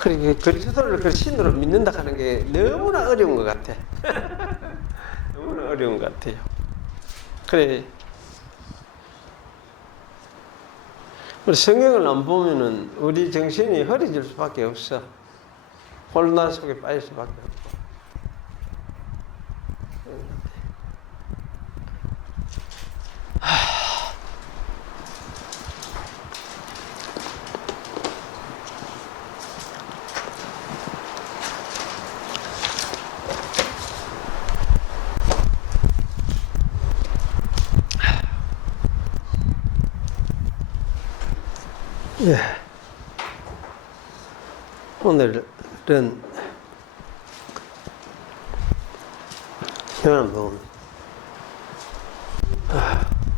그러니까 그리스도를 그 신으로 믿는다 하는 게 너무나 어려운 것 같아. 너무나 어려운 것 같아요. 그래, 우리 성경을 안 보면은 우리 정신이 흐려질 수밖에 없어. 혼란 속에 빠질 수밖에 없고. 예. 오늘은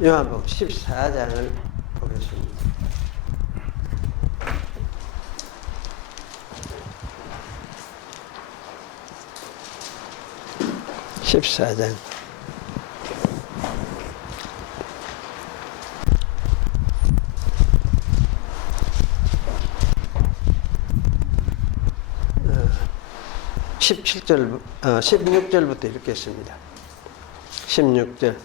요한복음 14장을 보겠습니다. (14장) 16절부터 읽겠습니다. 16절.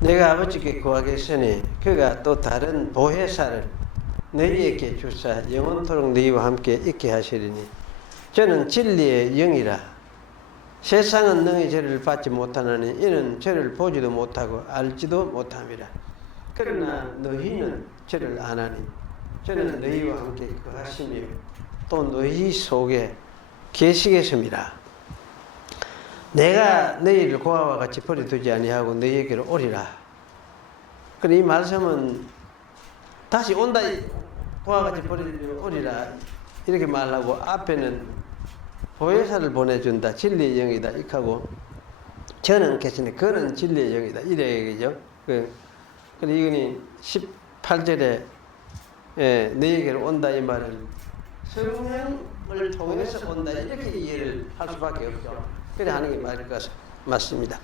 내가 아버지께 구하겠으니 그가 또 다른 보혜사를 너희에게 주사 영원토록 너희와 함께 있게 하시리니 저는 진리의 영이라. 세상은 능히 저를 받지 못하나니 이는 저를 보지도 못하고 알지도 못함이라. 그러나 너희는 저를 아나니 저는 너희와 함께 거하시며 또 너희 속에 계시겠습니다. 내가 너희를 고아와 같이 버려두지 아니하고 너희에게로 오리라. 그래, 이 말씀은 다시 온다, 고아와 같이 버려두지 오리라 이렇게 말하고 앞에는 보혜사를 보내준다, 진리의 영이다 이렇게 하고 저는 계시네, 그는 진리의 영이다 이래 얘기죠. 그래 이거는 18절에 너희에게로 온다 이 말은 성령을 통해서 온다 이렇게 이해를 할 수밖에 없죠. 그래 하는 게 맞을 것 맞습니다.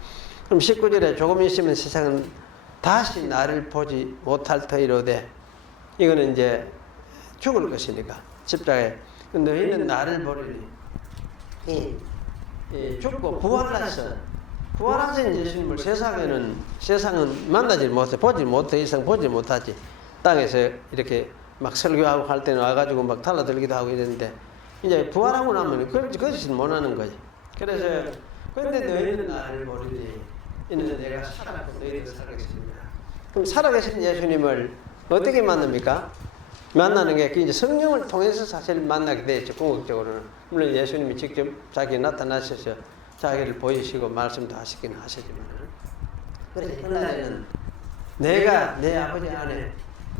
그럼 19절에 조금 있으면 세상은 다시 나를 보지 못할 터이로되, 이거는 이제 죽을 것이니까 십자가에 너희는 나를 보리니 죽고 부활해서 예수님을 세상은 만나지 못해, 보지 못해, 이상 보지 못하지. 땅에서 이렇게 막 설교하고 할 때는 와가지고 막 달라들기도 하고 이랬는데 이제 부활하고 나면 그것이 못하는 거지. 그래서 근데 너희는 나를 모르니 이는 내가 살았고 너희도 살아계십니다. 그럼 살아계신 예수님을 어떻게 만납니까? 만나는 게 이제 성령을 통해서 사실 만나게 되죠. 궁극적으로는 물론 예수님이 직접 자기 나타나셔서 자기를 보이시고 말씀도 하시긴 하시지만, 그래서 그날에는 내가 내 아버지 안에,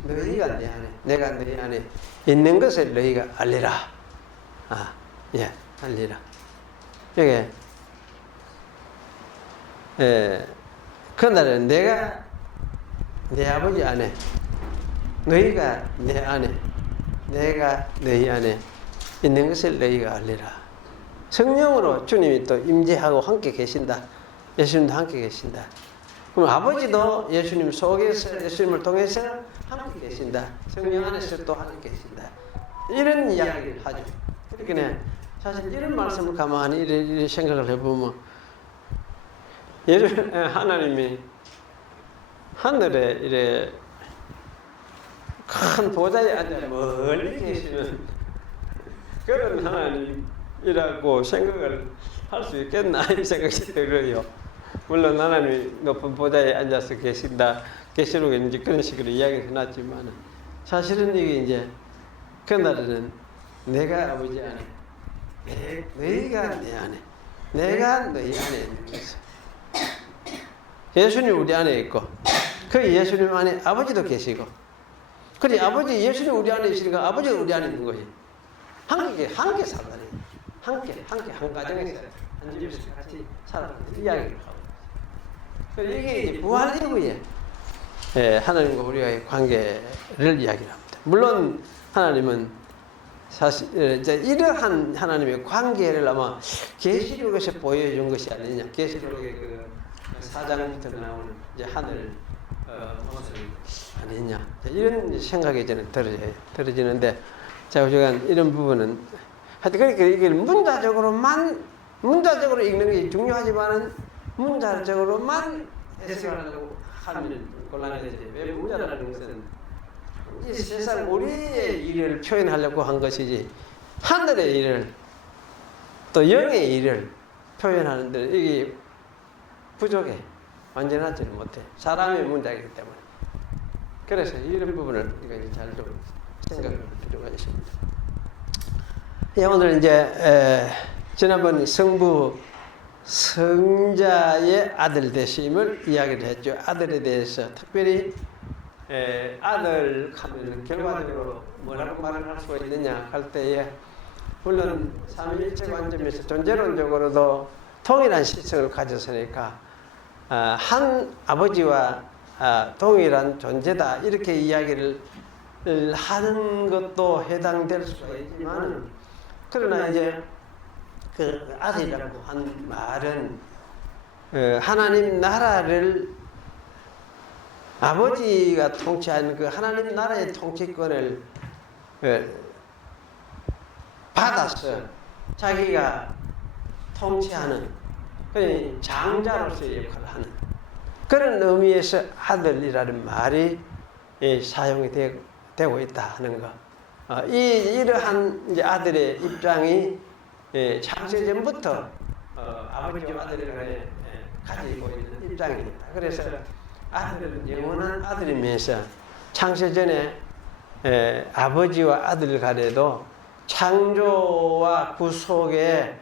너희가 내 안에, 내가 너희 안에 있는 것을 너희가 알리라. 알리라. 이게 그날에는 내가 내 아버지 안에, 너희가 내 안에, 내가 너희 안에 있는 것을 너희가 알리라. 성령으로 주님이 또 임재하고 함께 계신다. 예수님도 함께 계신다. 그럼 아버지도 예수님 속에서, 예수님을 통해서 함께 계신다. 성령 안에서 또 함께 계신다. 이런 이야기를 하죠. 그러니까 사실 이런 말씀을 가만히 이렇게 생각을 해보면, 하나님이 하늘에 이래 큰 보좌에 앉아 멀리 계시는 그런 하나님이라고 생각을 할 수 있겠나 이 생각이 들어요. 물론 하나님이 높은 보좌에 앉아서 계신다, 계시록에 이제 그런 식으로 이야기를 해놨지만 사실은 이게 이제 그날에는 내가 아버지 안에, 너희가 내 안에, 내가 너희 안에 있는 것을. 예수님 우리 안에 있고 그 예수님 안에 아버지도 계시고, 그래 아버지 예수님 우리 안에 있으니까 아버지가 우리 안에 있는 거지. 함께 살다니, 함께 한 가정에서 한 집에서 같이 살아가는 이야기를 하고, 이게 이제 부활 이후에 하나님과 우리와의 관계를 이야기합니다. 물론 하나님은 사실 이제 이러한 하나님의 관계를 아마 계시록에서 보여준 것이 아니냐. 계시록의 그 4장부터 나오는 이제 하늘 모습이 아니냐 이런 생각이 저는 들어지는데 자 우리가 이런 부분은 하여튼 그러니까 이게 문자적으로 읽는 게 중요하지만은 문자적으로만 해석하려고 하면 곤란해지지. 왜 문자라는 것은 이 세상 우리의 일을 표현하려고 한 것이지 하늘의 일을 또 영의 일을 표현하는데 이게 부족해. 완전하지는 못해. 사람의 문자이기 때문에. 그래서 이런 부분을 잘 좀 생각할 필요가 있습니다. 예, 오늘 이제 지난번 성자의 아들 되심을 이야기를 했죠. 아들에 대해서 특별히 아들 하면 결과적으로 뭐라고 말을 할 수가 있느냐 할 때에 물론 삼위일체 관점에서 존재론적으로도 동일한 시성을 가졌으니까 한 아버지와 동일한 존재다 이렇게 이야기를 하는 것도 해당될 수가 있지만 그러나 이제 그 아들이라고 한 말은 하나님 나라를 아버지가 통치하는 그 하나님 나라의 통치권을 받아서 자기가 통치하는 장자로서의 역할을 하는 그런 의미에서 아들이라는 말이 사용이 되고 있다 하는 거. 이러한 이제 아들의 입장이 창세전부터 아버지와 아들을 간에 가지고 있는 입장입니다. 그래서 아들은 영원한 아들이면서 창세전에 아버지와 아들 간에도 창조와 구속의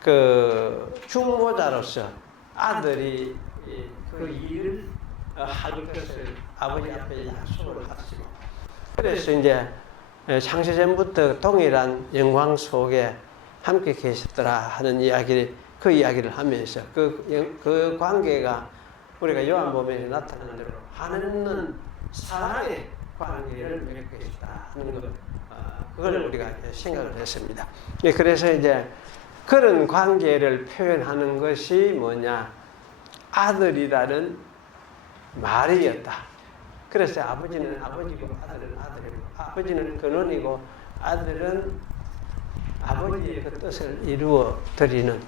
그 중보자로서 아들이 그 일을 할 것을 아버지 앞에 약속을 하시고 그래서 이제 창세전부터 동일한 영광 속에 함께 계셨더라 하는 그 이야기를 하면서 그 관계가 우리가 요한복음에 나타나는 대로 하나님은 사랑의 관계를 맺고 계시다 하는 것 그걸 우리가 생각을 했습니다. 그래서 이제 그런 관계를 표현하는 것이 뭐냐 아들이라는 말이었다. 그래서 아버지는 아버지고 아들은 아들이고 아버지는 근원이고 아들은 아버지의 그 뜻을 이루어 드리는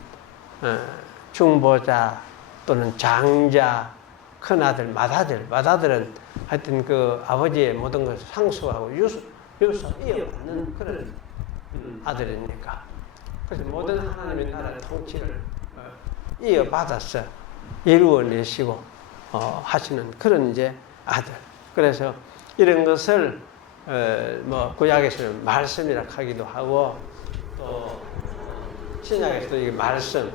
중보자 또는 장자, 큰아들, 맏아들은 하여튼 그 아버지의 모든 것을 상수하고 유서 이어받는 그런 아들이니까. 그래서 모든 하나님의 나라의 통치를 이어받아서 이루어내시고 하시는 그런 이제 아들. 그래서 이런 것을 뭐 구약에서는 말씀이라 하기도 하고 또 신약에서도 이게 말씀,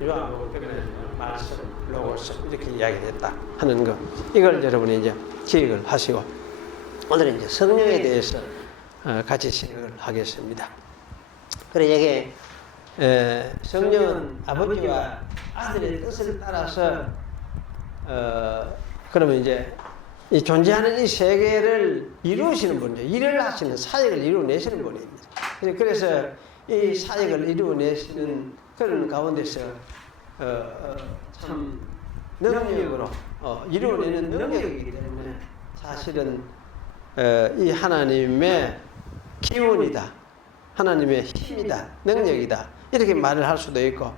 요한복음에는 말씀, 로고스 이렇게 이야기됐다 하는 것. 이걸 여러분이 이제 기억을 하시고 오늘은 이제 성령에 대해서 같이 생각을 하겠습니다. 그래 이게 성령은 아버지와 아들의 뜻을 따라서 그러면 이제 이 존재하는 이 세계를 이루시는 분이죠. 일을 하시는 사역을 이루어내시는 분입니다. 그래서 이 사역을 이루어내시는 그런 가운데서 참 능력으로 이루어내는 능력이기 때문에 사실은 이 하나님의 기운이다. 하나님의 힘이다. 능력이다. 이렇게 말을 할 수도 있고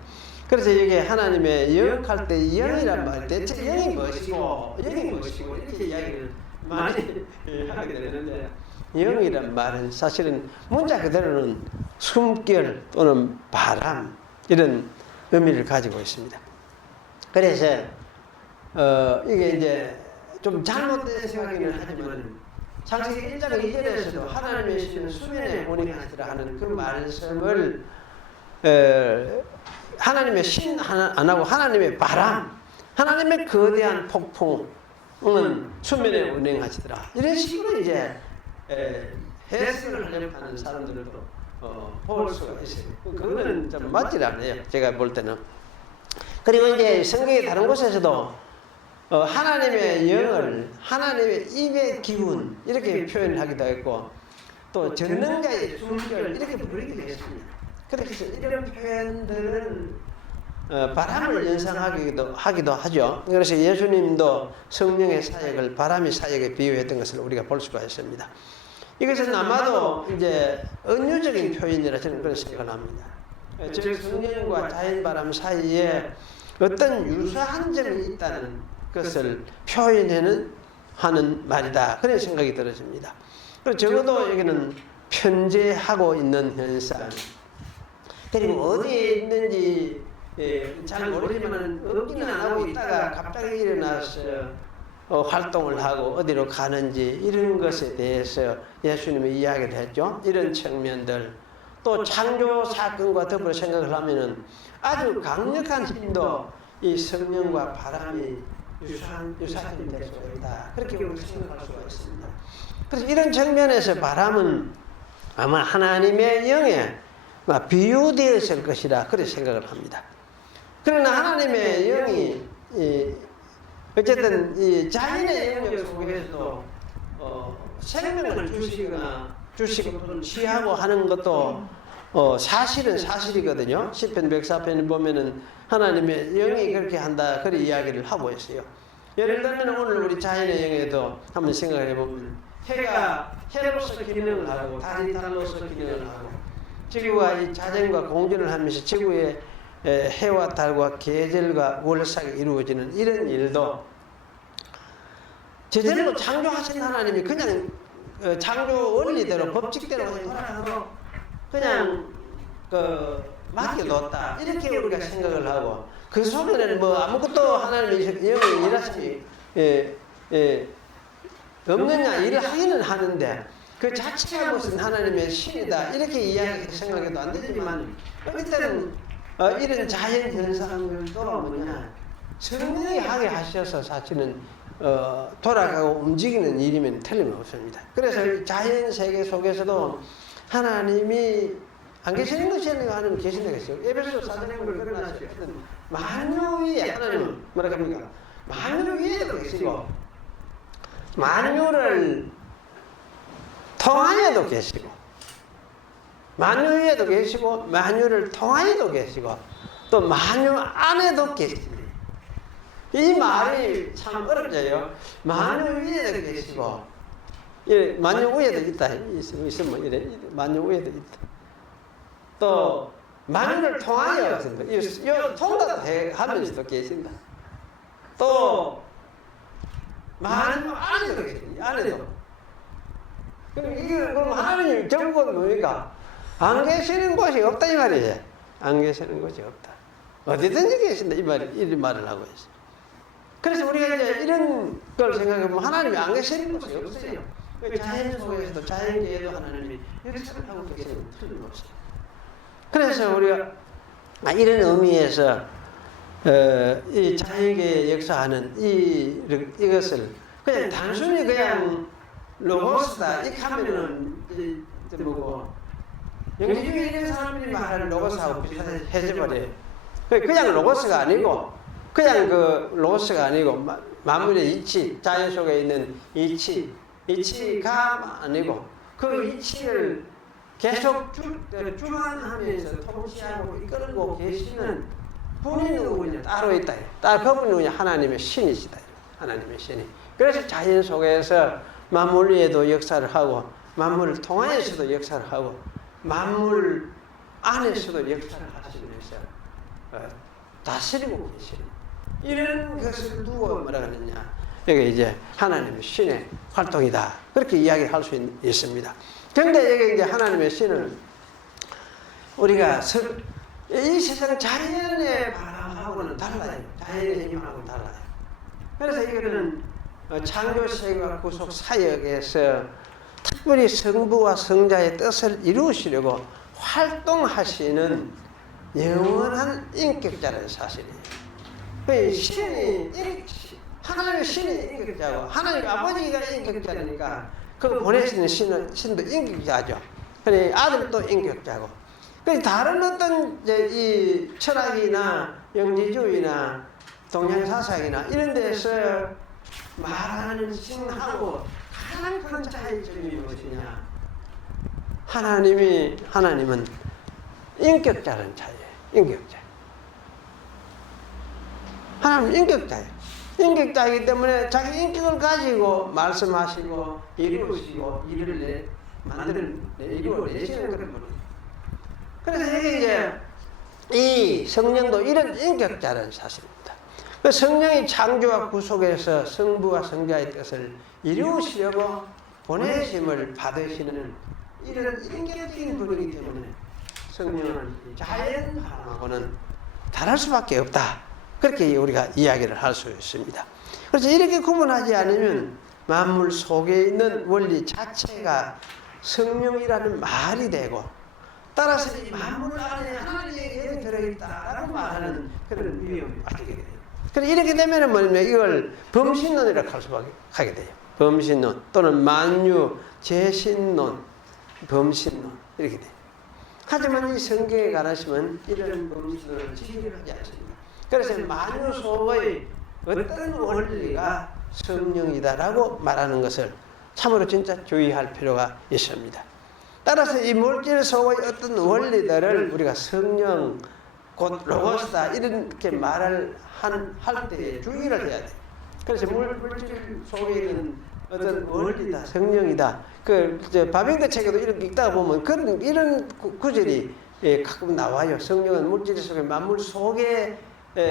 그래서 이게 하나님의 영할 때 영이란 말 대체 영이 무엇이고 이렇게 이야기를 많이 하게 되는데 영이란 말은 사실은 문자 그대로는 숨결 또는 바람 이런 의미를 가지고 있습니다. 그래서 이게 이제 좀 잘못된 생각이긴 하지만 창세기 1장 2절에서도 하나님의 신은 수면에 운행하시라 하는 그 말씀을 하나님의 신 안 하고 하나님의 바람, 하나님의 거대한 폭풍은 수면에 운행하시더라. 이런 식으로 이제 해석을 하려고 하는 사람들도 볼 수가 있어요. 그거는 좀 맞지 않아요. 제가 볼 때는. 그리고 이제 성경의 다른 곳에서도 하나님의 영을 하나님의 입의 기운 이렇게 표현하기도 했고 또 전능자의 숨결 이렇게 부르기도 했습니다. 그래서 이런 표현들은 바람을 연상하기도 하죠. 그래서 예수님도 성령의 사역을 바람의 사역에 비유했던 것을 우리가 볼 수가 있습니다. 이것은 아마도 이제 은유적인 표현이라 저는 그런 생각을 합니다. 즉 성령과 자연바람 사이에 어떤 유사한 점이 있다는 것을 표현하는 말이다. 그런 생각이 들어집니다. 그리고 적어도 여기는 편재하고 있는 현상, 그리고 어디에 있는지 잘 모르지만 없기는 안 하고 있다가 갑자기 일어나서 활동을 하고 어디로 가는지 이런 것에 대해서 예수님이 이야기를 했죠. 이런 측면들, 또 창조 사건과 더불어 생각을 하면은 아주 강력한 힘도 이 성령과 바람이 유사함이 될 수가 있다. 그렇게 우리가 생각할 수가 있습니다. 그래서 이런 측면에서 바람은 아마 하나님의 영에 비유되었을 것이라 그렇게 생각을 합니다. 그러나 하나님의 영이 어쨌든 이 자연의 영역 속에서도 생명을 주시고 취하고 하는 것도 사실은 사실이거든요. 시편 104편에 보면은 하나님의 영이 그렇게 한다 그런 이야기를 하고 있어요. 예를 들면 오늘 우리 자연의 영에도 한번 생각해 보면 해가 해로서 기능을 하고 달이 달로서 기능을 하고 지구가 이 자전과 공전을 하면서 지구의 해와 달과 계절과 월삭이 이루어지는 이런 일도 제대로 창조하신 하나님이 그냥 창조 원리대로 법칙대로 돌아가도 그냥 맡겨뒀다 이렇게 우리가 생각을 하고 그 속에는 뭐 아무것도 하나님의 영이 일하심이 없느냐 일을 하기는 하는데 그 자체가 무슨 하나님의 신이다 이렇게 이야기 생각해도 안 되지만 일단은 이런 자연 현상들도 뭐냐 성령이 하게 하셔서 사실은 돌아가고 움직이는 일이면 틀림없습니다. 그래서 자연 세계 속에서도 하나님이 안 계시는 것이 아니고 하나님 계신다고 했어요. 에베소 4장에 그러나시오. 만유 위에 하나님은 뭐라 합니까? 만유 위에도 계시고 만유를 통하여도 계시고 만유 위에도 계시고 만유를 통하여도 계시고 또 만유 안에도 계십니다. 이 말이 참 어렵죠. 만유 위에도 계시고 만유 위에도 있다. 있으면 이래 만유 위에도 있다. 또 만유를 통하여 통달하면서도 계신다. 또 만유 안에도 계십니다. 안에도. 그럼 하나님 전국은 뭡니까? 안 계시는 곳이 없다 이 말이에요. 안 계시는 곳이 없다. 어디든지 계신다 이 말을 하고 있어요. 그래서 우리가 이제 이런 걸 생각해보면 하나님이 안 계시는 곳이 없어요. 자연 속에서도 자연계에도 하나님이 역사를 하고 계시는 틀림없어요. 그래서 우리가 이런 의미에서 이 자연계에 역사하는 이것을 그냥 단순히 그냥 로고스다 이렇게 하면은 뭐고 영지 중에 이런 사람들이 말하는 로고스하고 비슷해져버려요. 그냥 로고스가 아니고 그냥 그 로고스가 아니고 만물의 이치 자연 속에 있는 이치가 아니고 그 이치를 계속 주관하면서 통치하고 이끌고 계시는 분이 누구냐 따로 있다. 그분이 누구냐 하나님의 신이시다. 하나님의 신이. 그래서 자연 속에서 만물 위에도 역사를 하고 만물을 통하여서도 역사를 하고 만물 안에서도 역사를 하시면서 다스리고 계시는 이런 것을 두고 뭐라 하느냐 여기 이제 하나님의 신의 활동이다 그렇게 이야기할 수 있습니다. 그런데 여기 이제 하나님의 신을 우리가 이 세상 자연의 바람하고는 달라요. 자연의 힘하고는 달라요. 그래서 이거는 창조세계와 구속 사역에서 특별히 성부와 성자의 뜻을 이루시려고 활동하시는 영원한 인격자라는 사실이에요. 하나님의 신이 인격자고 하나님 아버지가 인격자니까 그 보내시는 신도 인격자죠. 그래 아들도 인격자고. 그 다른 어떤 이 철학이나 영지주의나 동양사상이나 이런 데서 말하는 신하고 가장 큰 차이점이 무엇이냐? 하나님은 인격자라는 차이예요. 인격자. 하나님은 인격자예요. 인격자이기 때문에 자기 인격을 가지고 말씀하시고 이루시고 일을 이루어내시는 그런 분이에요. 그래서 이게 이 성령도 이런 인격자라는 사실입니다. 그 성령이 창조와 구속에서 성부와 성자의 뜻을 이루시려고 보내심을 받으시는 이런 인격적인 분이기 때문에 성령은 자연 바람하고는 다를 수밖에 없다. 그렇게 우리가 이야기를 할 수 있습니다. 그래서 이렇게 구분하지 않으면 만물 속에 있는 원리 자체가 성령이라는 말이 되고, 따라서 이 만물 안에 하나님의 영이 들어있다라고 말하는 그런 위험이 빠지게 돼요. 그래서 이렇게 되면 뭐냐면 이걸 범신론이라고 할 수밖에 하게 돼요. 범신론 또는 만유, 재신론, 범신론 이렇게 돼요. 하지만 이 성경에 관하시면 이런 범신론을 지지하지 않습니다. 그래서 만유 속의 어떤 원리가 성령이다라고 말하는 것을 참으로 진짜 주의할 필요가 있습니다. 따라서 이 물질 속의 어떤 원리들을 우리가 성령, 곧 로고스다 이렇게 말을 할 때에 주의를 해야 돼요. 그래서 물질 속에 있는 어떤 원리다, 성령이다. 바빙더 책에도 이렇게 읽다가 보면 이런 구절이 가끔 나와요. 성령은 물질 속에 만물 속에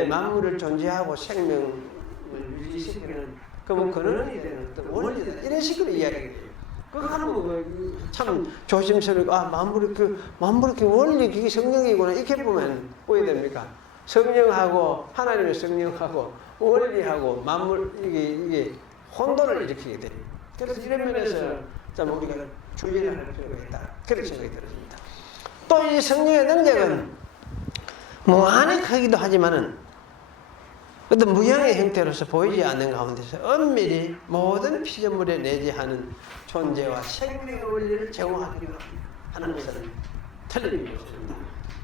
만물을 존재하고 생명을 유지시키는 근원이 되는 어떤 원리다. 이런 식으로 이야기해요. 그거 하면 참 조심스럽고 만물이 이렇게 원리 그게 성령이구나 이렇게 보면 뭐야 됩니까? 성령하고 하나님의 성령하고 원리하고 만물 이게 혼돈을 일으키게 돼요. 그래서 이런 면에서 좀 우리가 주의를 할 필요가 있다. 그런 생각이 들었습니다. 또 이 성령의 능력은 무한히 크기도 하지만은 어떤 무형의 형태로서 보이지 않는 가운데서 엄밀히 모든 피조물에 내재하는 존재와 생명의 원리를 제공하기로 하는 것은 틀림이 없습니다.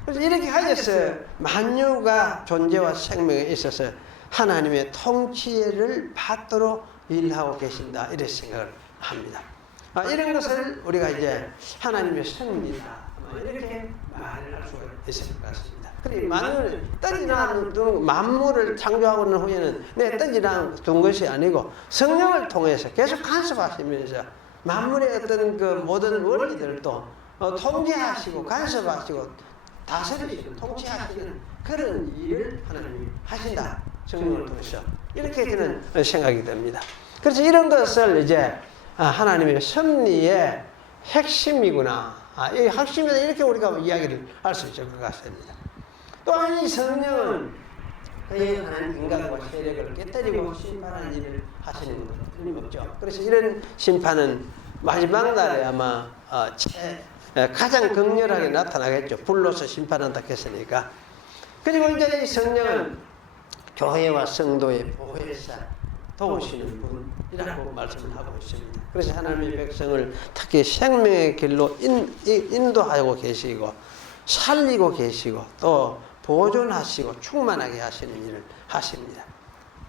그래서 이렇게 하여서 만유가 존재와 생명에 있어서 하나님의 통치를 받도록 일하고 계신다 이렇게 생각을 합니다. 이런 것을 우리가 이제 하나님의 섭리다 이렇게 말을 할 수가 있을 것 같습니다. 그리고 만물을 창조하고 난 후에는 내 던지랑 둔 것이 아니고 성령을 통해서 계속 간섭하시면서 만물의 어떤 그 모든 원리들도 통제하시고 간섭하시고 다스리시고 통치하시는 그런 일을 하나님이 하신다. 성령을 통해서 이렇게 저는 생각이 됩니다. 그래서 이런 것을 이제 하나님의 섭리의 핵심이구나. 이 핵심이다 이렇게 우리가 이야기를 할 수 있을 것 같습니다. 또한 이 성령은 그에 관한 인간과 세력을 깨뜨리고 심판하는 일을 하시는 것은 틀림없죠. 그래서 이런 심판은 마지막 날에 아마 가장 극렬하게 나타나겠죠. 불로서 심판한다 했으니까. 그리고 이제 이 성령은 교회와 성도의 보혜사, 도우시는 분이라고 말씀을 하고 있습니다. 그래서 하나님의 백성을 특히 생명의 길로 인도하고 계시고 살리고 계시고 또 보존하시고 충만하게 하시는 일을 하십니다.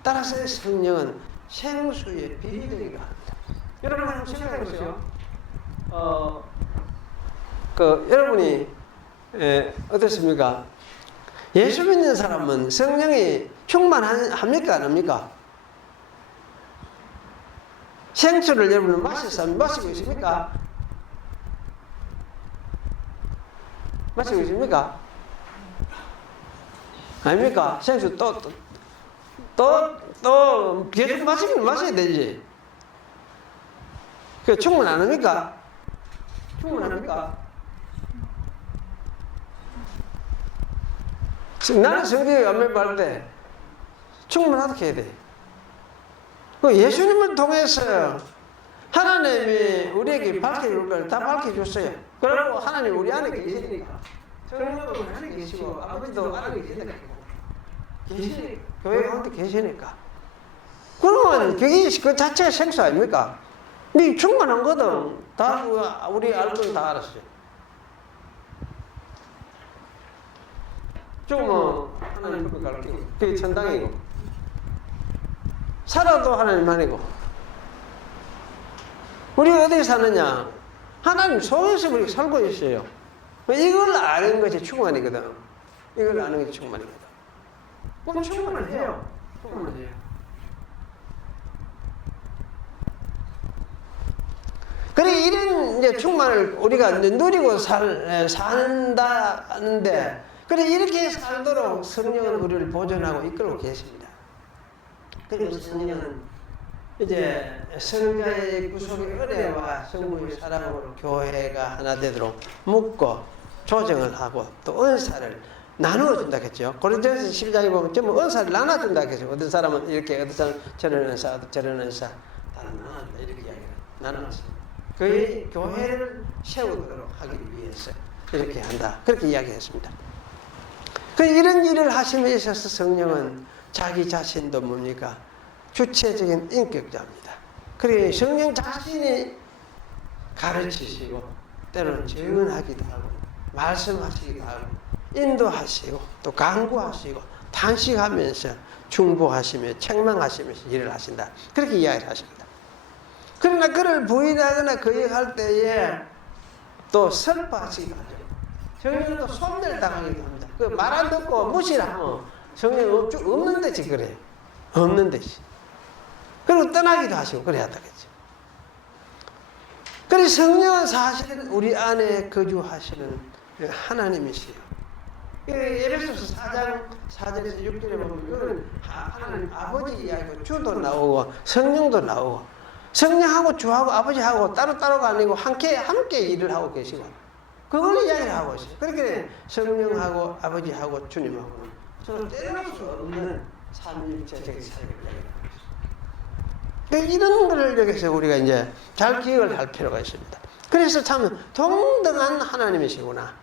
따라서 성령은 생수의 비밀이기도 합니다. 여러분 한번 생각해 보세요. 여러분이 어떻습니까? 예수 믿는 사람은 성령이 충만합니까? 안 합니까? 생수를 여러분은 마시고 있습니까? 마시고 있습니까? 아닙니까? 생수 또 계속 마셔야 되지. 그 충분 안 합니까? 충분합니까? 나는 성경에 안면할 때 충분하다고 해야 돼. 예수님을 통해서 하나님이 우리에게 밝혀줄 걸 다 밝혀줬어요. 그리고 하나님 우리 안에 계시니까. 성령도 안에 계시고 아버지도 안에 계시니까. 교회 가운데 계시니까. 그러면 그게 그 자체가 생수 아닙니까? 네 충분한 거든. 다 우리 알건 다 알았어요. 죽으면 하나님 앞에 갈게요. 그게 천당이고. 살아도 하나님만이고. 우리가 어디에 사느냐? 하나님 속에서 우리가 살고 있어요. 이걸 아는 것이 충만이거든. 이걸 아는 것이 충만이거든. 그럼 충만을 해요. 충만해요. 그래 이런 이제 충만을 우리가 이제 누리고 산다는데 그래 이렇게 살도록 성령은 우리를 보존하고 이끌고 계십니다. 그리고 성령은 이제 성자의 구속의 은혜와 성부의 사랑으로 교회가 하나 되도록 묶고 조정을 하고 또 은사를 나누어 준다 했죠. 고린도전서 12장에 보면 전부 은사를 나눠준다 했죠. 어떤 사람은 이렇게, 어떤 사람은 저런 은사, 저런 은사 다 나눠준다 이렇게 이야기를 나눴습니다. 그 교회를 세우도록 하기 위해서 이렇게 한다. 그렇게 이야기했습니다. 그 이런 일을 하심에 있어서 성령은 자기 자신도 뭡니까? 주체적인 인격자입니다. 그리고 성령 자신이 가르치시고 때로는 재언하기도 하고 말씀하시기도 하고 인도하시고 또 강구하시고 탄식하면서 중보하시며 책망하시면서 일을 하신다. 그렇게 이야기를 하십니다. 그러나 그를 부인하거나 거역할 때에 또 설파하시기도 하죠. 성령은 또 손댈 당하기도 합니다. 그 말 안 듣고 무시를 하면 성령이 없는 데지 그래요. 없는 데지. 그리고 떠나기도 하시고 그래야 되겠죠. 그래서 성령은 사실은 우리 안에 거주하시는 하나님이시요. 에베소서 4장 4절에서 6절에 보면 이거는 하나님 아버지 이야기고 주도 나오고 성령도 나오고 성령하고 주하고 아버지하고 따로따로가 아니고 함께 일을 하고 계시고 그걸 이야기를 하고 있어요. 그렇게 성령하고 아버지하고 주님하고는 서로 떼어놓을 수 없는 삼위일체적인 사역을 이야기합니다. 이런 것을 여기서 우리가 이제 잘 기억을 할 필요가 있습니다. 그래서 참 동등한 하나님이시구나.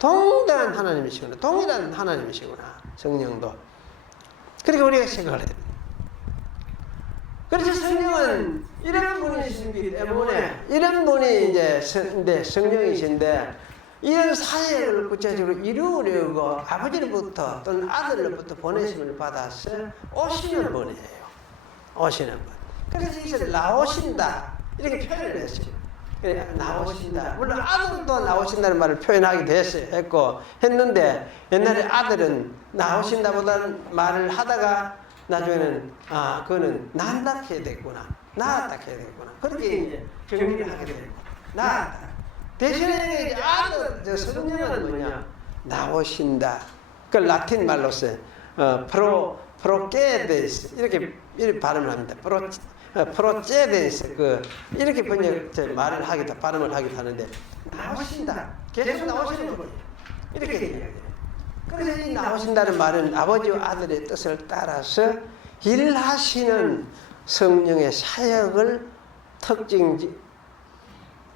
동등한 하나님이시구나. 동일한 하나님이시구나. 성령도. 그렇게 우리가 생각을 해야 됩니다. 그래서 성령은 이런 분이시기 때문에 이런 분이 이제 성령이신데 이런 사역을 구체적으로 이루려고 아버지로부터 또는 아들로부터 보내심을 받아서 오시는 분이에요. 오시는 분. 그래서 이것을 나오신다 이렇게 표현을 했어요. 나오신다. 물론 아들도 나오신다는 말을 표현하기도 했는데 옛날에 아들은 나오신다보다는 말을 하다가 나중에는 그거는 난다 해야 되겠구나. 나았다 해야 되겠구나. 그렇게 이제 정리를 하게 됩니다. 나았다. 대신에 이제 아들 성령은 뭐냐? 나오신다. 그 라틴 말로서 프로게데스 이렇게 발음을 합니다. 프로제데스 이렇게 말을 하기도 발음을 하기도 하는데 나오신다. 계속 나오시는 분이에요. 이렇게 얘기해요. 그래서 이 나오신다는 말은 아버지와 아들의 뜻을 따라서 일하시는 성령의 사역을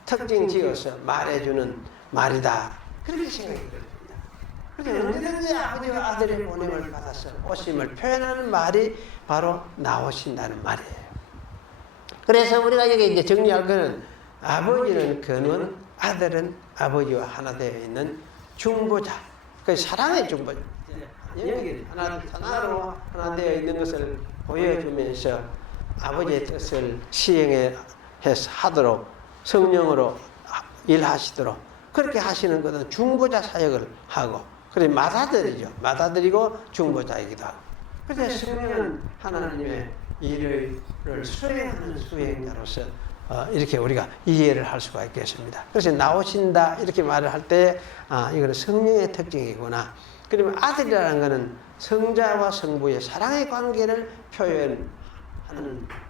특징지어서 말해주는 말이다. 그렇게 생각이 듭니다. 그래서 언제든지 아버지와 아들의 보냄을 받아서 오심을 표현하는 말이 바로 나오신다는 말이에요. 그래서 우리가 여기 이제 정리할 것은 아버지는 근원, 아들은 아버지와 하나 되어 있는 중보자. 그 사랑의 중보자. 여기 하나로 하나 되어 있는 것을 보여주면서 아버지의 뜻을 시행해서 하도록 성령으로 일하시도록 그렇게 하시는 것은 중보자 사역을 하고 그래 받아들이고 중보자이기도 하고 그래서 성령은 하나님의 일을 수행하는 수행자로서 이렇게 우리가 이해를 할 수가 있겠습니다. 그래서 나오신다 이렇게 말을 할 때 이거는 성령의 특징이구나. 그러면 아들이라는 것은 성자와 성부의 사랑의 관계를 표현하는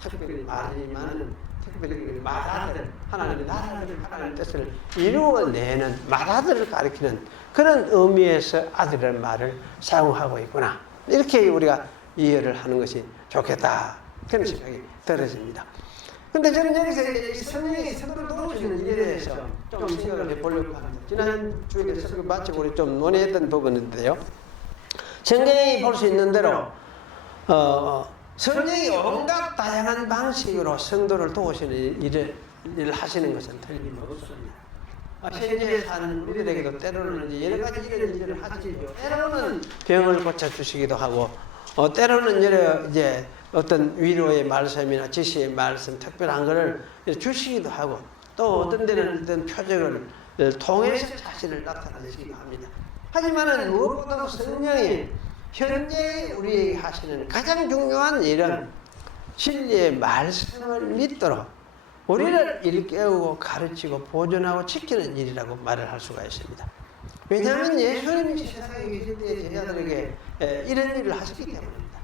특별히 말이지만 특별히 맏아들 하나님의 나라를 하나님의 뜻을 이루어내는 맏아들을 가리키는 그런 의미에서 아들이라는 말을 사용하고 있구나. 이렇게 우리가 이해를 하는 것이 좋겠다. 그런 생각이 들어집니다. 근데 저는 여기서 성령이 성도를 도우시는 일에 대해서 좀 생각을 해보려고 합니다. 지난주에 설교 마치고 우리 좀 논의했던 부분인데요. 성경이 볼 수 있는 대로 성령이 온갖 다양한 방식으로 성도를 도우시는 일을 하시는 것은 틀림없습니다. 현재 사는 우리들에게도 때로는 여러 가지 이런 일을 하시죠. 때로는 병을 고쳐주시기도 하고, 때로는 이제 어떤 위로의 말씀이나 지시의 말씀, 특별한 것을 주시기도 하고, 또 어떤 데는 어떤 표적을 통해서 자신을 나타내시기도 합니다. 하지만은 무엇보다도 성령이 현재 우리에게 하시는 가장 중요한 일은 진리의 말씀을 믿도록 우리를 일깨우고 가르치고 보존하고 지키는 일이라고 말을 할 수가 있습니다. 왜냐하면 예수님이 세상에 계실 때 제자들에게 이런 일을 하셨기 때문입니다.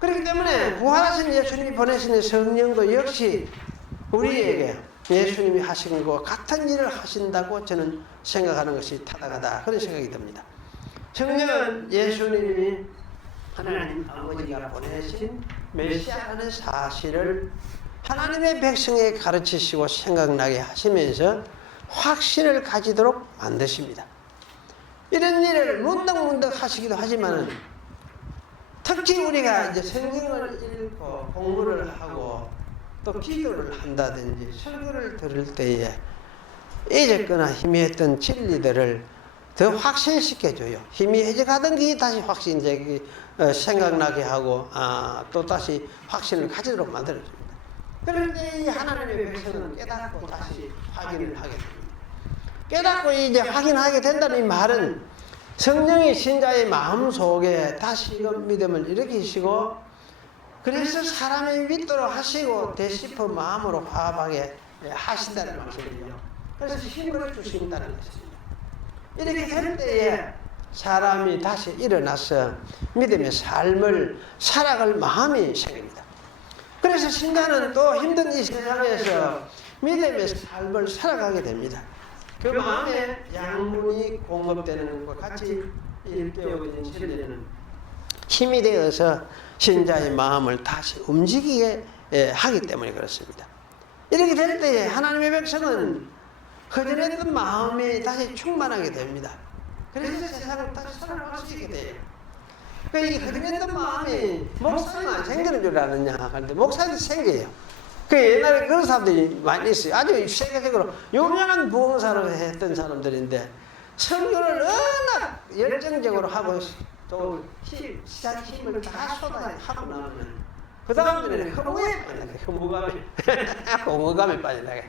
그렇기 때문에 부활하신 예수님이 보내신 성령도 역시 우리에게 예수님이 하신 것과 같은 일을 하신다고 저는 생각하는 것이 타당하다, 그런 생각이 듭니다. 성령은 예수님이 하나님 아버지가 보내신 메시아라는 사실을 하나님의 백성에게 가르치시고 생각나게 하시면서 확신을 가지도록 만드십니다. 이런 일을 문득문득 하시기도 하지만 특히 우리가 이제 성경을 읽고 공부를 하고 또 기도를 한다든지 설교를 들을 때에 잊었거나 희미했던 진리들을 더 확신시켜줘요. 희미해져가던 게 다시 생각나게 하고 또 다시 확신을 가지도록 만들어줍니다. 그런데 이 하나님의 백성은 깨닫고 다시 확인을 하게 됩니다. 깨닫고 이제 확인하게 된다는 이 말은 성령이 신자의 마음속에 다시금 믿음을 일으키시고 그래서 사람이 믿도록 하시고 되짚어 마음으로 화합하게 하신다는 말씀이죠. 그래서 힘을 주신다는 것입니다. 이렇게 될 때에 사람이 다시 일어나서 믿음의 삶을 살아갈 마음이 생깁니다. 그래서 신자는 또 힘든 이 세상에서 믿음의 삶을 살아가게 됩니다. 그 마음에 양분이 공급되는 것과 같이 일깨워진 진리는 힘이 되어서 신자의 마음을 다시 움직이게 하기 때문에 그렇습니다. 이렇게 될 때에 하나님의 백성은 허전했던 마음이 다시 충만하게 됩니다. 그래서 세상을 다시 살아갈 수 있게 돼요. 이 허전했던 마음이 목사는 안 생기는 줄 아느냐 하는데 목사도 생겨요. 옛날에 그런 사람들이 많이 있어요. 아주 세계적으로 유명한 부흥사로 했던 사람들인데 설교를 워낙 열정적으로 하고 또 힘을 다 쏟아하고 나면 그 다음에는 허무에 빠져나가요. 허무감에 빠져나가요.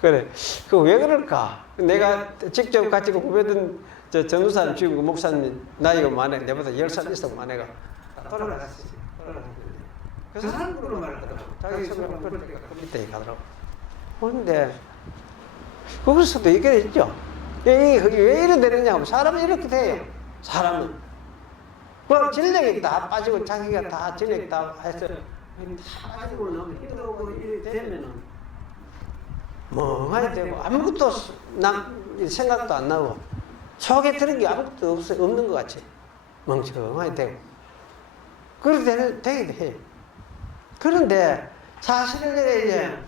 그래. 왜 그럴까? 내가 직접 같이 공부했던 전도사님, 지금 그 목사님 나이가 많아. 내보다 10살 있어 많아가 돌아가셨어요. 그 사람 그런 말을 하더라고. 자기 성경을 볼 때가 그 밑에 가더라고. 그런데 거기서도 이렇게 있죠. 왜 이래 되느냐? 사람은 이렇게 돼요. 사람은 그럼 진력이 다 빠지고 자기가 다 진력이 다 해서 다 빠지고 나면 힘들고 이렇게 되면은 멍하니 되고 아무것도 생각도 안 나고 속에 들은 게 아무것도 없는 것 같이 멍청하니 되고 그렇게 되기도 해요. 그런데 사실은 이제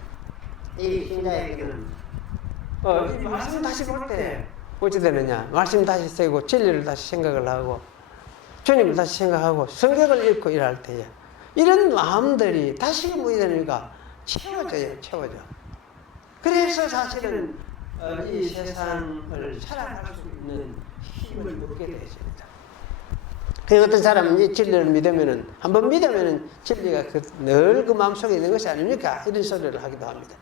이 신자에게는 이 말씀 다시 볼 때 어찌 되느냐? 말씀 다시 쓰고 진리를 다시 생각을 하고 주님을 다시 생각하고 성경을 읽고 일할 때에 이런 마음들이 다시 뭐이 되니까 채워져요. 그래서 사실은 이 세상을 살아갈 수 있는 힘을 얻게 되십니다. 어떤 사람은 이 진리를 믿으면은, 한번 믿으면은 진리가 늘 그 마음속에 있는 것이 아닙니까? 이런 소리를 하기도 합니다.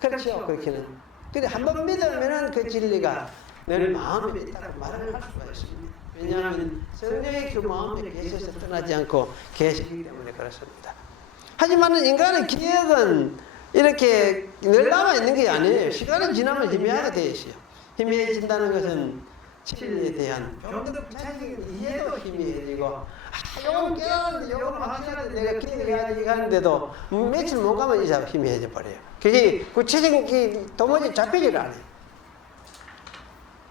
그렇죠, 그렇게는. 근데 한번 믿으면은 그 진리가 늘 마음에 있다고 말을 할 수가 있습니다. 왜냐하면 성령이 그 마음에 계셔서 떠나지 않고 계시기 때문에 그렇습니다. 하지만 인간의 기억은 이렇게 늘 남아있는 게 아니에요. 시간이 지나면 희미하게 되어 있어요. 희미해진다는 것은 진리에 대한 좀 더 구체적인 이해도 희미해지고 요건 깨닫는데 요건 확실한데 내가 기억해야지 하는데도 며칠 못 가면 이제 희미해져 버려요. 그게 구체적인 게 도무지 잡히질 않아요.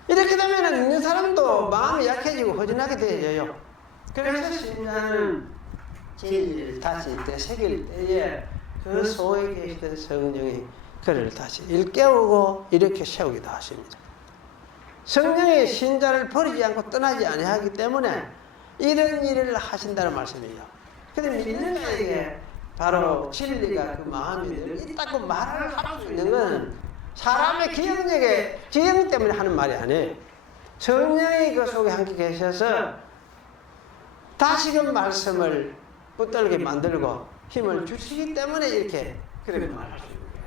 이렇게 되면 있는 사람도 마음이 약해지고 허전하게 되어져요. 그래서 신자는 진리를 다시 되새길 때에 그 속에 계시던 성령이 그를 다시 일깨우고 이렇게 세우기도 하십니다. 성령이 신자를 버리지 않고 떠나지 아니하기 때문에 이런 일을 하신다는 말씀이에요. 그런데 믿는 자에게 바로 진리가 그 마음이 있다고 말을 할 수 있는 건 사람의 기억 때문에 하는 말이 아니에요. 성령이 그 속에 함께 계셔서 다시금 말씀을 붙들게 만들고 힘을 주시기 때문에 이렇게 그런 말을 할 수 있는 거예요.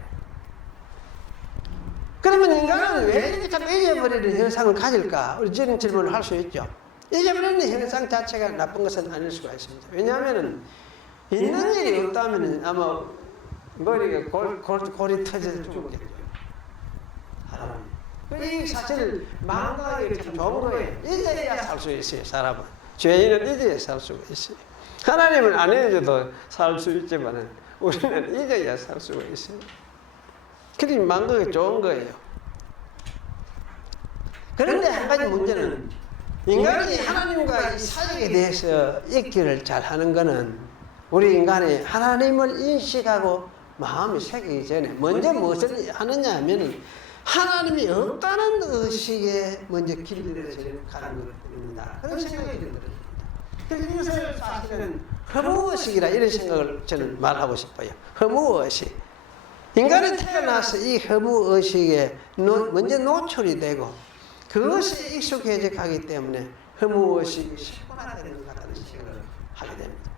그러면 인간은 왜 이렇게 자꾸 잊어버리는 현상을 가질까? 우리 저런 질문을 할 수 있죠. 잊어버리는 현상 자체가 나쁜 것은 아닐 수가 있습니다. 왜냐하면 있는 일이 없다면 아마 머리가 골이 터져 죽었겠죠. 사람이. 이 사실 망각이 참 좋은 거예요. 잊어야 살 수 있어요. 사람은. 죄인은 잊어야 살 수가 있어요. 하나님은 안 잊어도 살 수 있지만 우리는 잊어야 살 수가 있어요. 그러니 망각이 좋은 거예요. 그런데 한 가지 문제는 인간이 하나님과 이 사역에 대해서 읽기를 잘하는 것은 우리 인간이 하나님을 인식하고 마음이 새기기 전에 먼저 무엇을 하느냐 하면 하나님이 없다는 의식에 먼저 길들여서 가는 것입니다. 그런 생각이 듭니다. 그래서 이것을 사실은 허무의식이라 이런 생각을 저는 말하고 싶어요. 허무의식. 인간이 태어나서 이 허무의식에 먼저 노출이 되고 그것이 익숙해져 가기 때문에 허무의식이 식문화되는 것 같다는 생각을 하게 됩니다.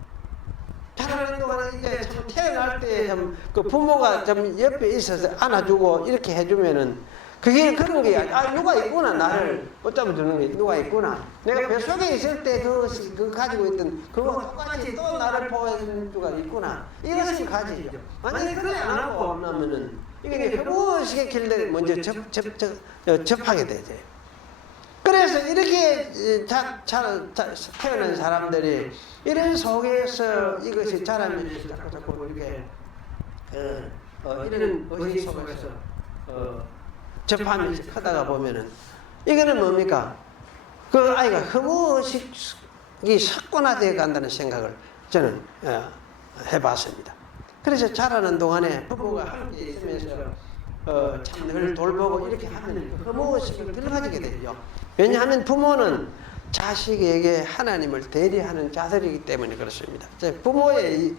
자라는 동안은 이제 참 태어날 때 좀 그 부모가 좀 옆에 있어서 안아주고 이렇게 해주면은 그게 그런 게 누가 있구나 나를 붙잡아 주는 게 누가 있구나 내가 뱃속에 있을 때 그 가지고 있던 그거 똑같이 또 나를 보호해주는 누가 있구나 이것을 가지죠. 만약에 그렇게 안 하고 나면은 이게 허무의식의 길들을 먼저 접하게 되죠. 그래서 이렇게 태어난 사람들이 이런 속에서 이것이 자라면서 자꾸 이렇게 이런 의식 속에서 접하면서 크다가 보면은 이거는 뭡니까? 그 아이가 허무의식이 습관화되어 간다는 생각을 저는 해봤습니다. 그래서 자라는 동안에 부부가 함께 있으면서 참 늘 돌보고 이렇게 하면 허무의식을 덜 가지게 되죠. 왜냐하면 부모는 자식에게 하나님을 대리하는 자들이기 때문에 그렇습니다. 부모의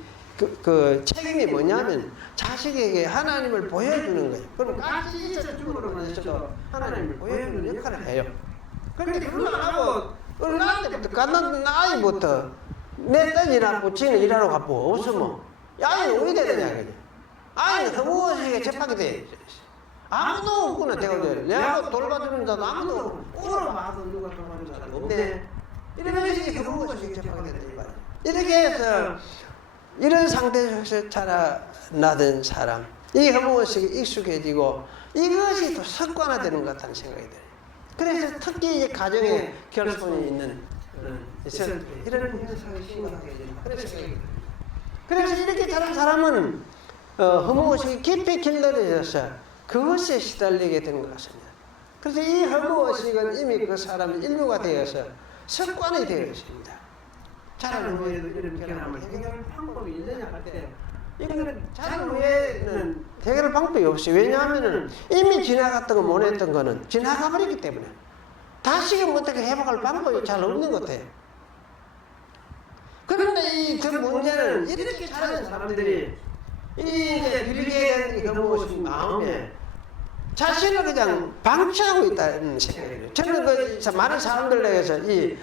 그 책임이 뭐냐면 자식에게 하나님을 보여주는 거예요. 그럼 같이 있어서 죽으로만 해서도 하나님을 보여주는 역할을 해요. 그런데 그걸 안 하고 어느 때부터 갓난 아이부터 내 딸이나 부친은 일하러 가고 없으면 아이는 어디 되느냐 그냥. 아이는 허무의식에 접하게 돼. 아무도 없구나 대가들. 내가 돌봐주는 자도 아무도 없고 오늘 봐도 누가 돌봐주는 사람 없네. 이런 식의 허무의식에 접하게 된다 이 말이에요. 이렇게 해서 이런 상태에서 자라나던 사람 이 허무의식이 익숙해지고 이것이 또 습관화되는 것 같다는 생각이 들어요. 그래서 특히 이제 가정에 결손이 있는 이런 현상이 심각하게 됩니다. 그래서 이렇게 자란 사람은 허무의식이 깊이 길들여져서 그것에 시달리게 되는 것 같습니다. 그래서 이 허무의식은 이미 그 사람의 일부가 되어서 습관이 되어 있습니다. 자란 후에도 이런 경험을 해결할 방법이 있느냐 할 때 이거는 자란 후에는 해결할 방법이 없어요. 왜냐하면 이미 지나갔던 거 못했던 거는 지나가 버리기 때문에 다시금 어떻게 회복할 방법이 잘 없는 것 같아요. 그런데 그 문제는 이렇게 자란 사람들이 이제 빌게 된 허무의식 마음에 자신을 그냥 방치하고 있다는 생각이에요. 저는 그 많은 사람들 내에서 이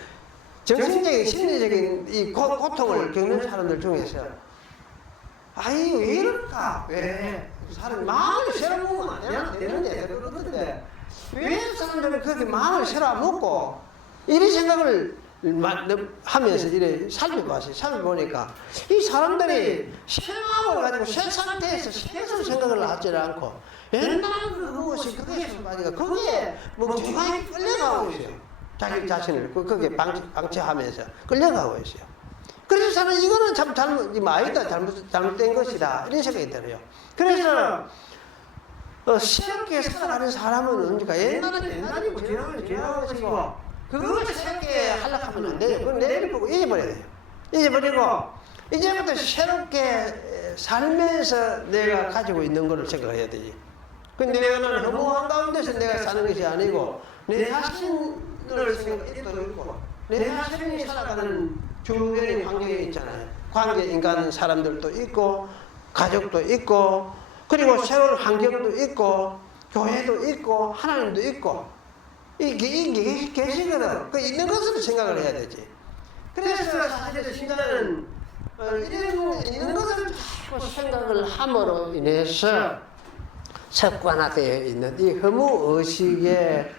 정신적인 심리적인 이 고통을 겪는 사람들 중에서 아이 왜 이럴까? 왜 사람 마음을 새로 먹으면 안 되는데 그렇던데 왜 사람들은 그렇게 마음을 새로 먹고 이런 생각을 하면서 이래 살펴봤어요. 살펴보니까 이 사람들이 새 마음을 가지고 새 상태에서 새로운 생각을 하지 않고 옛날 그것이 그것에서 빠지가 거기에 뭐 조각이 끌려가고 있어요. 자기 자신을 거기에 방치하면서 끌려가고 있어요. 그래서 저는 이거는 참 아니다 잘못된 것이다 이런 생각이 들어요. 그래서 새롭게 살아가는 사람은 언제가 옛날이고 지나가는 것이고 그것을 새롭게 하려고 하면 안 돼요. 그건 내일 보고 잊어버려야 돼요. 잊어버리고 이제부터 새롭게 살면서 내가 가지고 있는 것을 생각해야 되지. 근데 내가 허무한 가운데서 내가 사는 것이 아니고 내 자신을 생각했고 내 자신이 살아가는 주변의 환경이 있잖아요. 인간 사람들도 있고 가족도 있고 그리고 새로운 환경도 있고 교회도 있고 하나님도 있고 이게 계시거든. 그 있는 것을 생각을 해야 되지. 그래서 사실 신자는 이런 있는 것을 자꾸 생각을 함으로 인해서 습관화되어 있는 이 허무의식에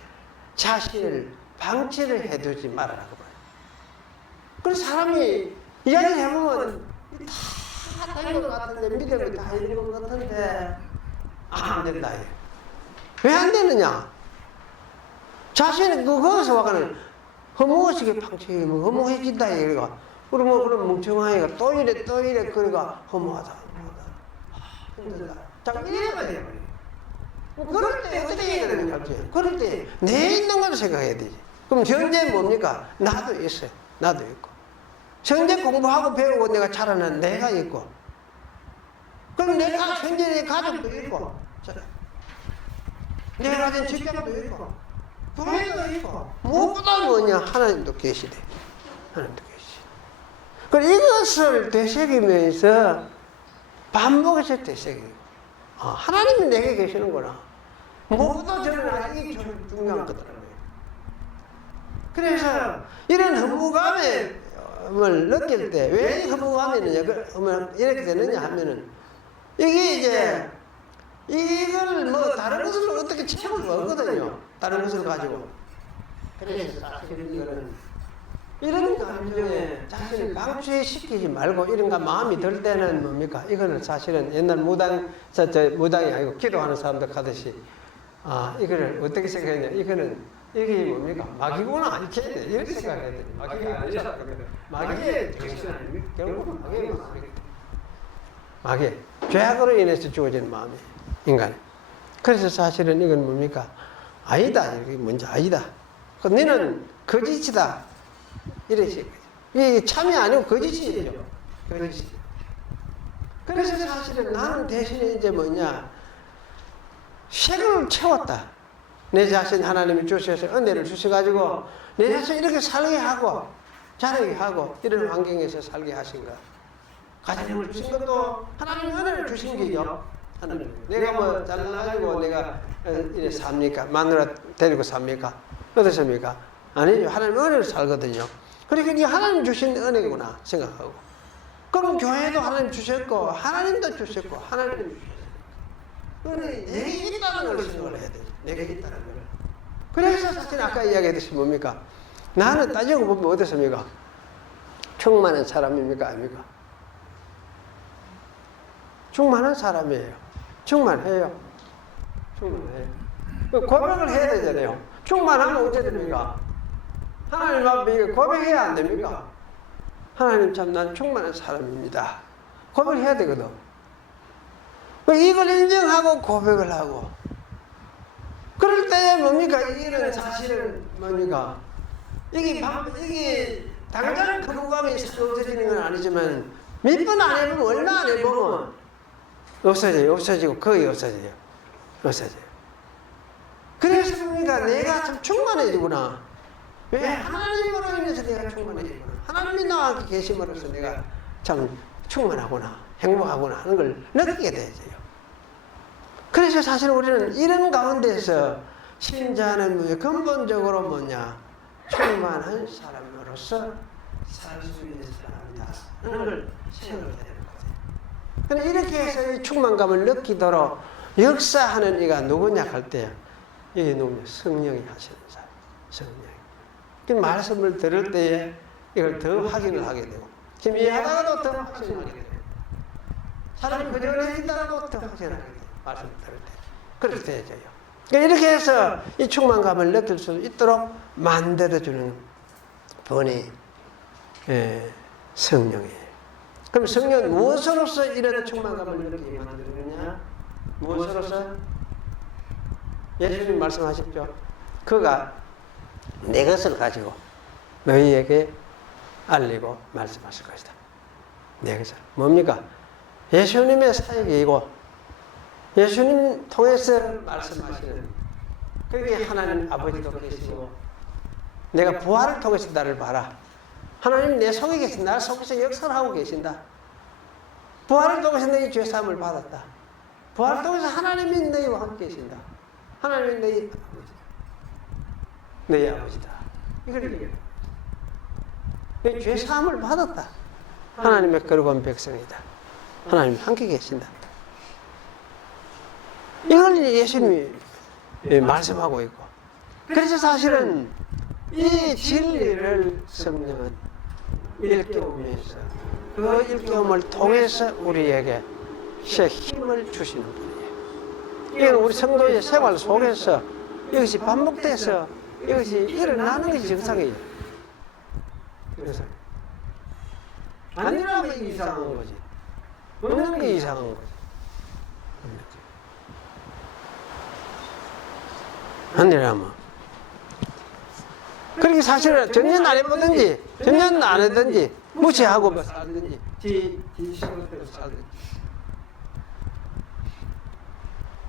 자신을 방치를 해두지 말아라고 봐요. 그래서 사람이 이야기를 해보면 다 되는 것 같은데, 믿음이 다 있는 것 같은데 안 된다. 왜 안 되느냐? 자신이 거기서 와가는 허무하시게 방치해, 허무해진다. 얘가 그러면 그런 멍청하니까 또 이래 그러니까 허무하다. 힘들다. 자꾸 이래만 돼. 그럴 때 어떻게 해야 되느냐? 그럴 때 내 있는 걸 생각해야 되지. 그럼 현재 뭡니까? 나도 있어요. 나도 있고. 현재 공부하고 배우고 내가 자라는 내가 있고. 그럼 내가 현재 내 가족도 있고. 내가 가진 직장도 있고. 교회도 있고. 무엇보다 뭐냐? 하나님도 계시대. 하나님도 계시. 그리고 이것을 되새기면서 반복해서 되새기고. 하나님이 내게 계시는구나. 무엇보다 저는 이게 좀 중요한 거더라고요. 그래서 이런 허무감을 느낄 때 왜 허무감이 이렇게 되느냐 하면은 이게 이제 이걸 뭐 다른 것을 어떻게 채울 수 없거든요. 다른 것을 가지고. 그래서 사실은 이런 감정에 자신을 방치시키지 말고 이런가 마음이 들 때는 뭡니까? 이거는 사실은 옛날 무당이 아니고 기도하는 사람들 가듯이 이거를 어떻게 생각했냐? 이게 뭡니까? 마귀구나. 이렇게 생각해야 돼. 마귀가 아니라 마귀의 정신 아닙니까? 결국은 마귀의 마음이거든. 마귀. 죄악으로 인해서 주어진 마음이 인간. 그래서 사실은 이건 뭡니까? 아니다. 이게 뭔지 아니다. 너는 거짓이다. 이렇게. 이게 참이 아니고 거짓이죠. 거짓. 그래서 사실은 나는 대신에 이제 뭐냐? 색을 채웠다. 내 자신 하나님이 주셔서 은혜를 주셔가지고 내 자신 이렇게 살게 하고 자라게 하고 이런 환경에서 살게 하신 것. 가정을 주신 것도 하나님이 은혜를 주신 게요. 하나님. 내가 뭐 잘나가지고 내가 이래 삽니까? 마누라 데리고 삽니까? 어떻습니까? 아니죠. 하나님 은혜를 살거든요. 그러니까 이게 하나님 주신 은혜구나 생각하고. 그럼 교회도 하나님 주셨고 하나님도 주셨고 하나님도 주셨고. 은혜 내게 있다는 걸 생각을 해야 되죠. 내게 있다는 걸. 그래서 사실 아까 이야기했듯이 뭡니까? 나는 따지고 보면 어떻습니까? 충만한 사람입니까? 아닙니까? 충만한 사람이에요. 충만해요. 충만해요. 고백을 해야 되잖아요. 충만하면 어떻게 됩니까? 하나님 앞에 고백해야 안 됩니까? 하나님 참 난 충만한 사람입니다. 고백해야 되거든. 이걸 인정하고 고백을 하고. 그럴 때 뭡니까? 이런 사실은 뭡니까? 이게 당장 거부감이 없어지는 건 아니지만 몇 번 안 해보면 얼마 안 해보면 없어지고 거의 없어져요. 그래서 뭡니까? 내가 참 충만해지구나. 왜? 하나님으로 인해서 내가 충만해지구나. 하나님이 나와 함께 계심으로써 내가 참 충만하구나. 행복하구나 하는 걸 느끼게 되죠. 그래서 사실 우리는 이런 가운데서 신자는 근본적으로 뭐냐? 충만한 사람으로서 살 수 있는 사람이다 하는 걸 생각해야 되는 거죠. 그런데 이렇게 해서 이 충만감을 느끼도록 역사하는 이가 누구냐 할 때 이게 누구냐? 성령이 하시는 사람. 성령이. 그 말씀을 들을 때에 이걸 더 확인을 하게 되고 지금 이해하다가도 더 확신하게 되고 사람이 그전에 있다가도 더 확신하게 돼요. 말씀을 들을 때. 그렇게 되어져요. 그러니까 이렇게 해서 이 충만감을 느낄 수 있도록 만들어주는 분이 성령이에요. 그럼 성령은 무엇으로서 이런 충만감을 느끼게 만들느냐? 무엇으로서? 예수님 말씀하셨죠. 그가 내 것을 가지고 너희에게 알리고 말씀하실 것이다. 내 것을. 뭡니까? 예수님의 사역이고 예수님 통해서 말씀하시는 그게 하나님 아버지도 계시고 내가 부활을 통해서 나를 봐라. 하나님 내 속에 계신다. 나 속에서 역사를 하고 계신다. 부활을 통해서 너희 죄사함을 받았다. 부활을 통해서 하나님이 너희와 함께 계신다. 하나님이 너희 아버지다. 이걸 얘기해요. 너희 죄사함을 받았다. 하나님의 거룩한 백성이다. 하나님이 함께 계신다. 이걸 예수님이 말씀하고 있고. 그래서 사실은 이 진리를 성령은 일깨우면서 그 일깨움을 통해서 우리에게 새 힘을 주시는 분이에요. 이건 우리 성도의 생활 속에서 이것이 반복돼서 이것이 일어나는 것이 정상이에요. 그래서 안 일어나면 이상한 거지. 먹는 게 이상한 거지. 안 일어나면. 그렇게 사실은 전년 안 해보든지 전년 안 하든지 무시하고 뭐 살든지 지 생각대로 살든지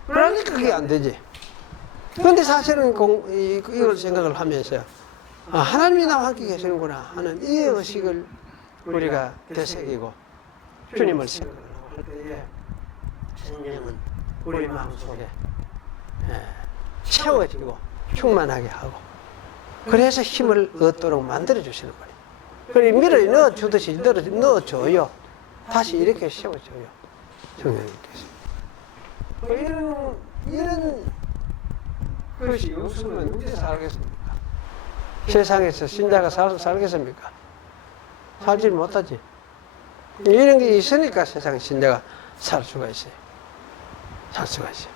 그러니까 그게 안 되지. 그런데 사실은 이걸 생각을 하면서 하나님이 나와 함께 계시는구나 하는 이 의식을 우리가 되새기고 주님을 생각을 할 때에 성령은 우리 마음속에 채워지고 충만하게 하고 그래서 힘을 얻도록 만들어주시는 거예요. 그리고 밀어 넣어주듯이 넣어줘요. 다시 이렇게 세워줘요. 성령님께서. 이런 것이 없으면 어디서 살겠습니까? 세상에서 신자가 살겠습니까? 살지 못하지. 이런 게 있으니까 세상에 신자가 살 수가 있어요. 살 수가 있어요.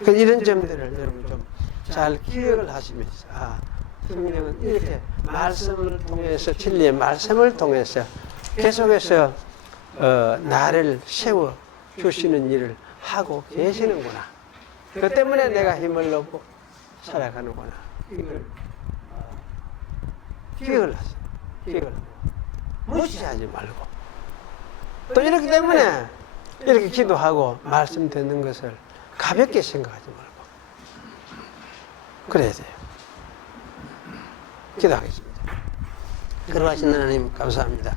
이런 점들을 여러분 좀 잘 기억을 하시면서 성령은 이렇게 말씀을 통해서 진리의 말씀을 통해서 계속해서 나를 세워 주시는 일을 하고 계시는구나. 그 때문에 내가 힘을 얻고 살아가는구나. 이걸 기억을 하세요. 기억을 하고 무시하지 말고 또 이렇기 때문에 이렇게 기도하고 말씀 듣는 것을 가볍게 생각하지 말고 그래야 돼요. 기도하겠습니다. 그러하신 하나님 감사합니다.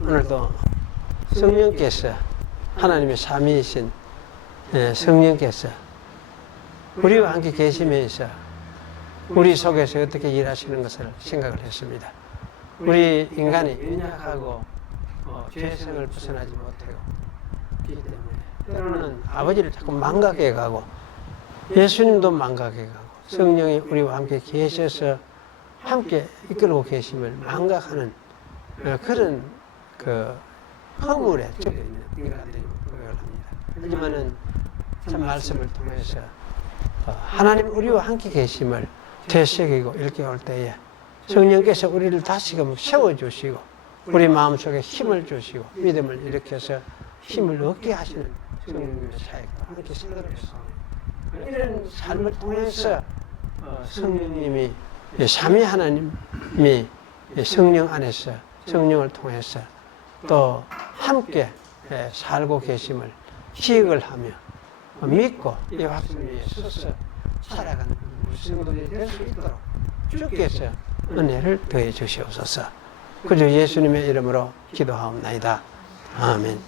오늘도 성령께서 하나님의 삼위이신 성령께서 우리와 함께 계시면서 우리 속에서 어떻게 일하시는 것을 생각을 했습니다. 우리 인간이 연약하고 죄성을 벗어나지 못하고 있기 때문에 때로는 아버지를 자꾸 망각해 가고 예수님도 망각해 가고 성령이 우리와 함께 계셔서 함께 이끌고 계심을 망각하는 그런 허물에 젖어 있는 인간들이 고백을 합니다. 하지만은 참 말씀을 통해서 하나님 우리와 함께 계심을 되새기고 일깨울 때에 성령께서 우리를 다시금 세워주시고 우리 마음속에 힘을 주시고 믿음을 일으켜서 힘을 얻게 하시는 성령님의 사역과 함께 생각했습니다. 이런 삶을 통해서 성령님이 삼위 하나님이 성령 안에서 성령을 통해서 또 함께 살고 계심을 기억을 하며 믿고 이 확신 위에 서서 살아가는 우리 성도들이 될 수 있도록 주께서 은혜를 더해 주시옵소서. 그저 예수님의 이름으로 기도하옵나이다. 아멘.